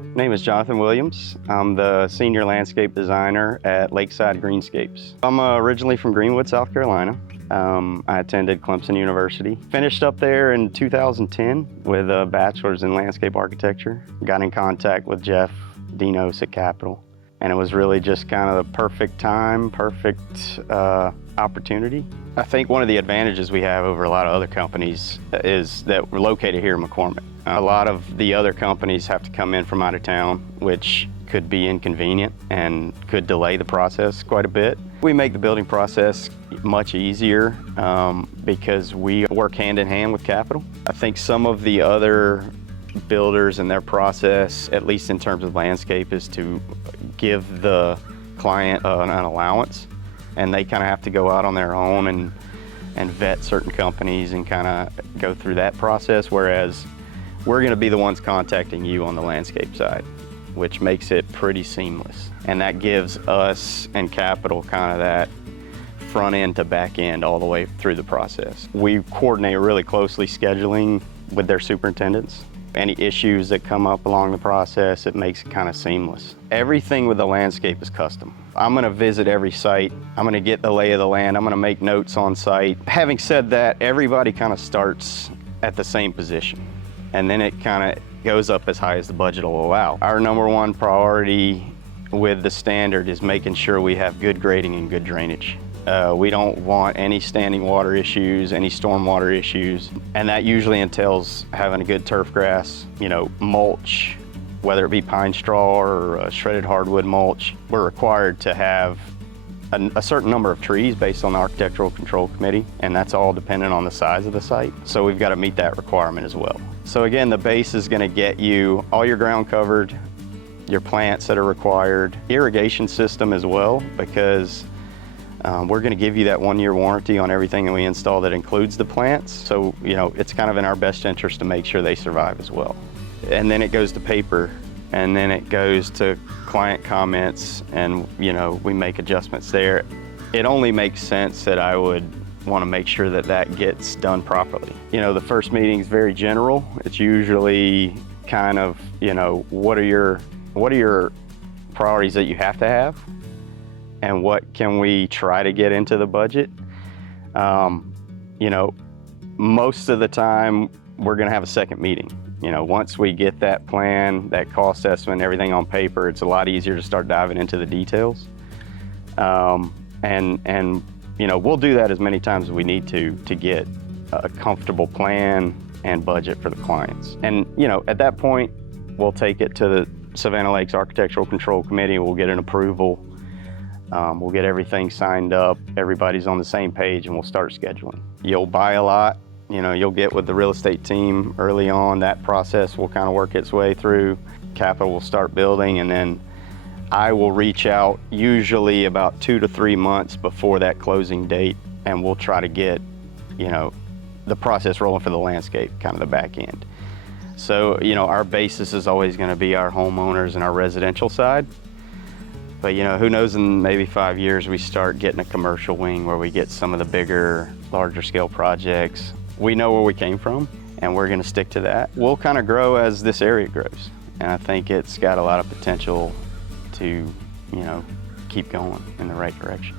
My name is Jonathan Williams. I'm the senior landscape designer at Lakeside Greenscapes. I'm originally from Greenwood, South Carolina. I attended Clemson University. Finished up there in 2010 with a bachelor's in landscape architecture. Got in contact with Jeff Dinos at Capitol. And it was really just kind of the perfect time, perfect opportunity. I think one of the advantages we have over a lot of other companies is that we're located here in McCormick. A lot of the other companies have to come in from out of town, which could be inconvenient and could delay the process quite a bit. We make the building process much easier because we work hand in hand with Capitol. I think some of the other builders and their process, at least in terms of landscape, is to give the client an allowance, and they kind of have to go out on their own and vet certain companies and kind of go through that process, whereas we're going to be the ones contacting you on the landscape side, which makes it pretty seamless. And that gives us and Capitol kind of that front end to back end all the way through the process. We coordinate really closely scheduling with their superintendents. Any issues that come up along the process, it makes it kind of seamless. Everything with the landscape is custom. I'm going to visit every site. I'm going to get the lay of the land. I'm going to make notes on site. Having said that, everybody kind of starts at the same position, and then it kind of goes up as high as the budget will allow. Our number one priority with the standard is making sure we have good grading and good drainage. We don't want any standing water issues, any stormwater issues, and that usually entails having a good turf grass, mulch, whether it be pine straw or shredded hardwood mulch. We're required to have a certain number of trees based on the Architectural Control Committee, and that's all dependent on the size of the site. So we've got to meet that requirement as well. So again, the base is going to get you all your ground covered, your plants that are required, irrigation system as well, because we're going to give you that 1-year warranty on everything that we install that includes the plants. So, it's kind of in our best interest to make sure they survive as well. And then it goes to paper, and then it goes to client comments, and, we make adjustments there. It only makes sense that I would want to make sure that that gets done properly. The first meeting is very general. It's usually kind of, what are your priorities that you have to have? And what can we try to get into the budget? Most of the time, we're gonna have a second meeting. Once we get that plan, that cost estimate, everything on paper, it's a lot easier to start diving into the details. We'll do that as many times as we need to get a comfortable plan and budget for the clients. And, at that point, we'll take it to the Savannah Lakes Architectural Control Committee. We'll get an approval. We'll get everything signed up, everybody's on the same page, and we'll start scheduling. You'll buy a lot, you'll get with the real estate team early on. That process will kind of work its way through. Capitol will start building, and then I will reach out usually about 2 to 3 months before that closing date, and we'll try to get, the process rolling for the landscape, kind of the back end. So, our basis is always going to be our homeowners and our residential side. But who knows, in maybe 5 years we start getting a commercial wing where we get some of the bigger, larger scale projects. We know where we came from, and we're going to stick to that. We'll kind of grow as this area grows, and I think it's got a lot of potential to, keep going in the right direction.